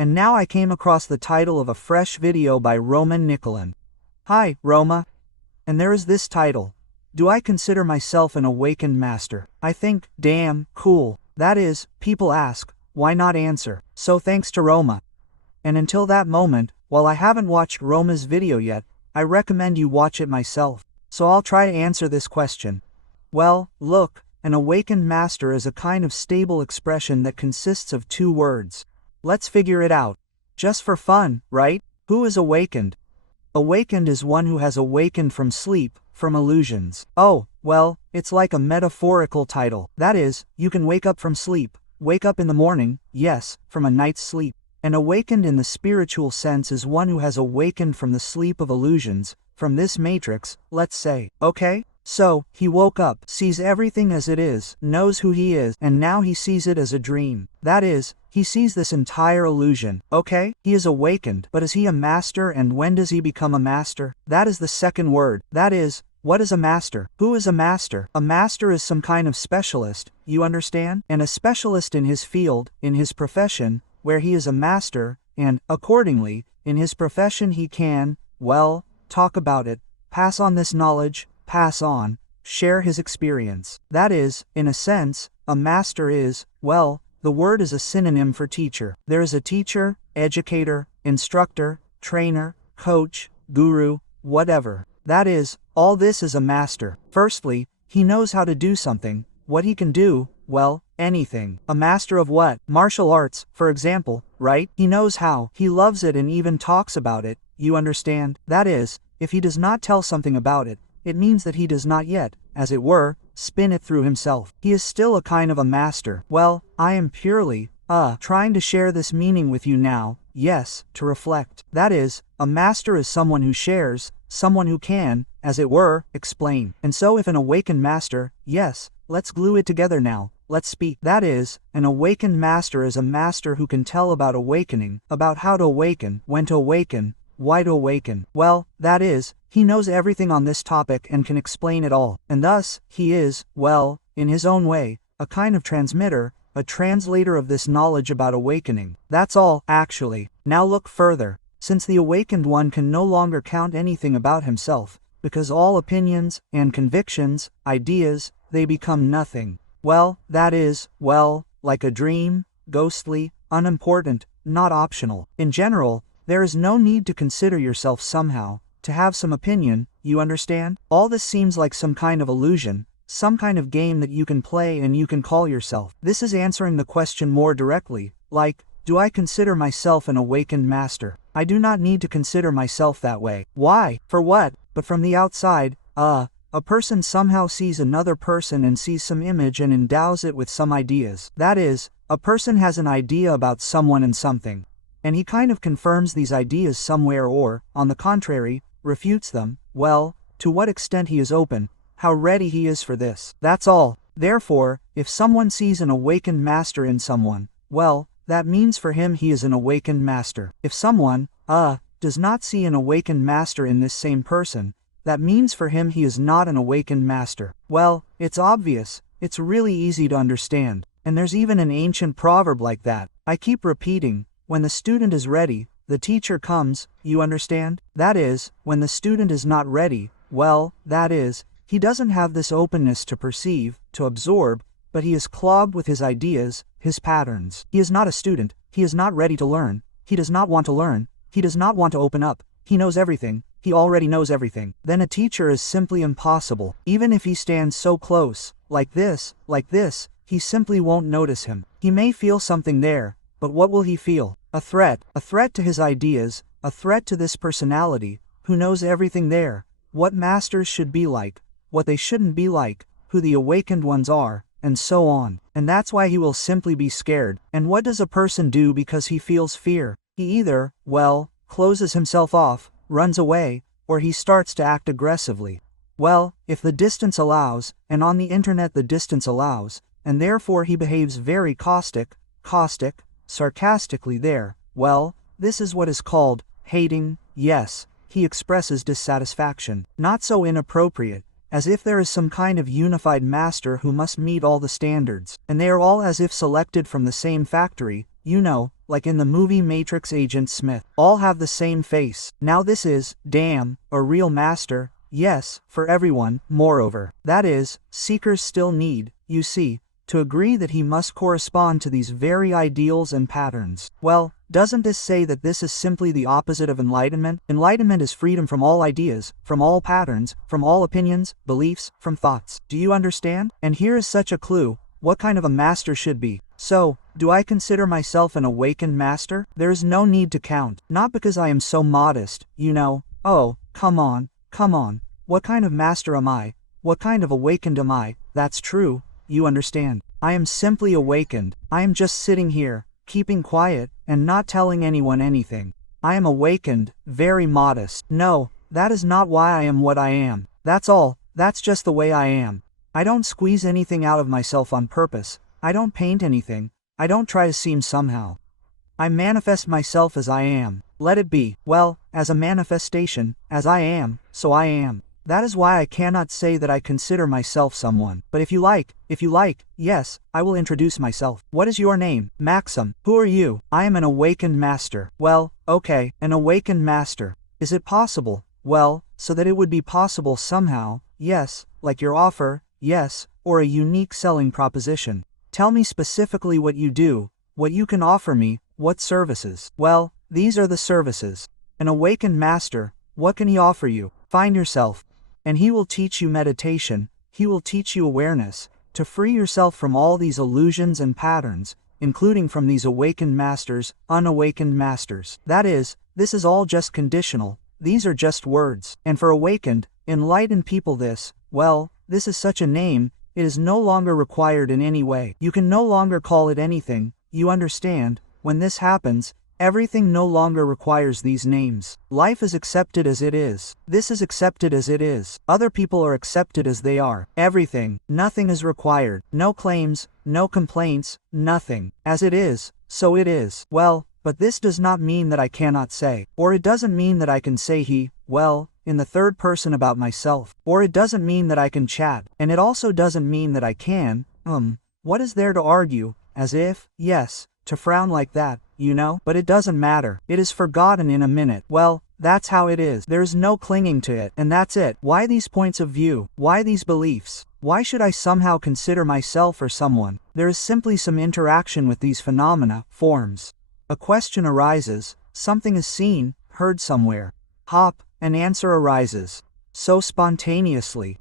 And now I came across the title of a fresh video by Roman Nicolin. Hi, Roma. And there is this title. Do I consider myself an awakened master? I think, damn, cool. That is, people ask, why not answer? So thanks to Roma. And until that moment, while I haven't watched Roma's video yet, I recommend you watch it myself. So I'll try to answer this question. Well, look, an awakened master is a kind of stable expression that consists of two words. Let's figure it out. Just for fun, right? Who is awakened? Awakened is one who has awakened from sleep, from illusions. Oh, well, it's like a metaphorical title. That is, you can wake up from sleep, wake up in the morning, yes, from a night's sleep. And awakened in the spiritual sense is one who has awakened from the sleep of illusions, from this matrix, let's say. Okay? So, he woke up, sees everything as it is, knows who he is, and now he sees it as a dream. That is, he sees this entire illusion. Okay? He is awakened, but is he a master, and when does he become a master? That is the second word. That is, what is a master? Who is a master? A master is some kind of specialist, you understand? And a specialist in his field, in his profession, where he is a master, and, accordingly, in his profession he can, well, talk about it, pass on this knowledge, pass on, share his experience. That is, in a sense, a master is, well, the word is a synonym for teacher. There is a teacher, educator, instructor, trainer, coach, guru, whatever. That is, all this is a master. Firstly, he knows how to do something, what he can do, well, anything. A master of what? Martial arts, for example, right? He knows how. He loves it and even talks about it, you understand? That is, if he does not tell something about it, it means that he does not yet, as it were, spin it through himself. He is still a kind of a master. Well, I am purely, trying to share this meaning with you now, yes, to reflect. That is, a master is someone who shares, someone who can, as it were, explain. And so if an awakened master, yes, let's glue it together now, let's speak. That is, an awakened master is a master who can tell about awakening, about how to awaken, when to awaken, why to awaken. Well, that is, he knows everything on this topic and can explain it all. And thus, he is, well, in his own way, a kind of transmitter, a translator of this knowledge about awakening. That's all, actually. Now look further. Since the awakened one can no longer count anything about himself, because all opinions, and convictions, ideas, they become nothing. Well, that is, well, like a dream, ghostly, unimportant, not optional. In general, there is no need to consider yourself somehow, to have some opinion, you understand? All this seems like some kind of illusion, some kind of game that you can play and you can call yourself. This is answering the question more directly, like, do I consider myself an awakened master? I do not need to consider myself that way. Why? For what? But from the outside, a person somehow sees another person and sees some image and endows it with some ideas. That is, a person has an idea about someone and something. And he kind of confirms these ideas somewhere or, on the contrary, refutes them. Well, to what extent he is open, how ready he is for this. That's all. Therefore, if someone sees an awakened master in someone, well, that means for him he is an awakened master. If someone, does not see an awakened master in this same person, that means for him he is not an awakened master. Well, it's obvious, it's really easy to understand. And there's even an ancient proverb like that. I keep repeating, when the student is ready, the teacher comes, you understand? That is, when the student is not ready, well, that is, he doesn't have this openness to perceive, to absorb, but he is clogged with his ideas, his patterns. He is not a student, he is not ready to learn, he does not want to learn, he does not want to open up, he knows everything, he already knows everything. Then a teacher is simply impossible. Even if he stands so close, like this, he simply won't notice him. He may feel something there, but what will he feel? A threat to his ideas, a threat to this personality, who knows everything there, what masters should be like, what they shouldn't be like, who the awakened ones are, and so on. And that's why he will simply be scared. And what does a person do because he feels fear? He either, well, closes himself off, runs away, or he starts to act aggressively. Well, if the distance allows, and on the internet the distance allows, and therefore he behaves very caustic, sarcastically there, well, this is what is called hating. Yes, he expresses dissatisfaction. Not so inappropriate, as if there is some kind of unified master who must meet all the standards, and they are all as if selected from the same factory, you know, like in the movie Matrix Agent Smith. All have the same face. Now this is, damn, a real master, yes, for everyone. Moreover, that is, seekers still need, you see, to agree that he must correspond to these very ideals and patterns. Well, doesn't this say that this is simply the opposite of enlightenment? Enlightenment is freedom from all ideas, from all patterns, from all opinions, beliefs, from thoughts. Do you understand? And here is such a clue, what kind of a master should be. So, do I consider myself an awakened master? There is no need to count. Not because I am so modest, you know. Oh, come on. What kind of master am I? What kind of awakened am I? That's true, you understand. I am simply awakened. I am just sitting here, keeping quiet, and not telling anyone anything. I am awakened, very modest. No, that is not why I am what I am. That's all, that's just the way I am. I don't squeeze anything out of myself on purpose. I don't paint anything. I don't try to seem somehow. I manifest myself as I am. Let it be. Well, as a manifestation, as I am, so I am. That is why I cannot say that I consider myself someone. But if you like, yes, I will introduce myself. What is your name? Maxim. Who are you? I am an awakened master. Well, okay, an awakened master. Is it possible? Well, so that it would be possible somehow, yes, like your offer, yes, or a unique selling proposition. Tell me specifically what you do, what you can offer me, what services. Well, these are the services. An awakened master, what can he offer you? Find yourself. And he will teach you meditation, he will teach you awareness, to free yourself from all these illusions and patterns, including from these awakened masters, unawakened masters. That is, this is all just conditional, these are just words. And for awakened, enlightened people this, well, this is such a name, it is no longer required in any way. You can no longer call it anything, you understand, when this happens, everything no longer requires these names. Life is accepted as it is. This is accepted as it is. Other people are accepted as they are. Everything, nothing is required. No claims, no complaints, nothing. As it is, so it is. Well, but this does not mean that I cannot say. Or it doesn't mean that I can say he, well, in the third person about myself. Or it doesn't mean that I can chat. And it also doesn't mean that I can, what is there to argue, as if, yes, to frown like that, you know? But it doesn't matter. It is forgotten in a minute. Well, that's how it is. There's no clinging to it. And that's it. Why these points of view? Why these beliefs? Why should I somehow consider myself or someone? There is simply some interaction with these phenomena, forms. A question arises, something is seen, heard somewhere. Hop, an answer arises. So spontaneously.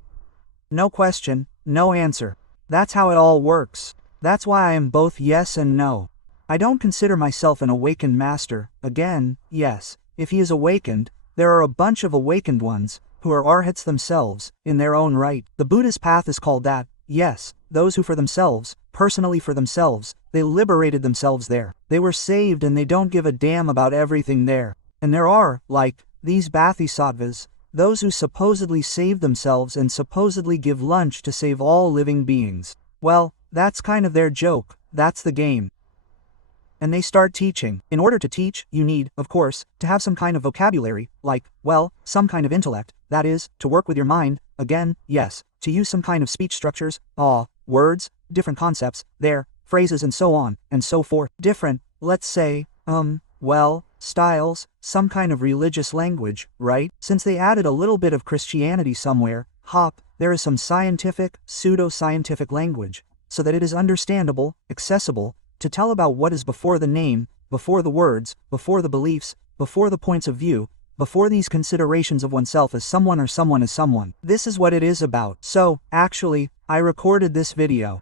No question, no answer. That's how it all works. That's why I am both yes and no. I don't consider myself an awakened master. Again, yes, if he is awakened, there are a bunch of awakened ones, who are arhats themselves, in their own right. The Buddha's path is called that, yes, those who for themselves, personally for themselves, they liberated themselves there. They were saved and they don't give a damn about everything there. And there are, like, these bodhisattvas, those who supposedly save themselves and supposedly give lunch to save all living beings. Well, that's kind of their joke, that's the game. And they start teaching. In order to teach, you need, of course, to have some kind of vocabulary, like, well, some kind of intellect, that is, to work with your mind, again, yes, to use some kind of speech structures, words, different concepts, their, phrases and so on, and so forth. Different, let's say, well, styles, some kind of religious language, right? Since they added a little bit of Christianity somewhere, there is some scientific, pseudo-scientific language, so that it is understandable, accessible, to tell about what is before the name, before the words, before the beliefs, before the points of view, before these considerations of oneself as someone or someone as someone. This is what it is about. So, actually, I recorded this video.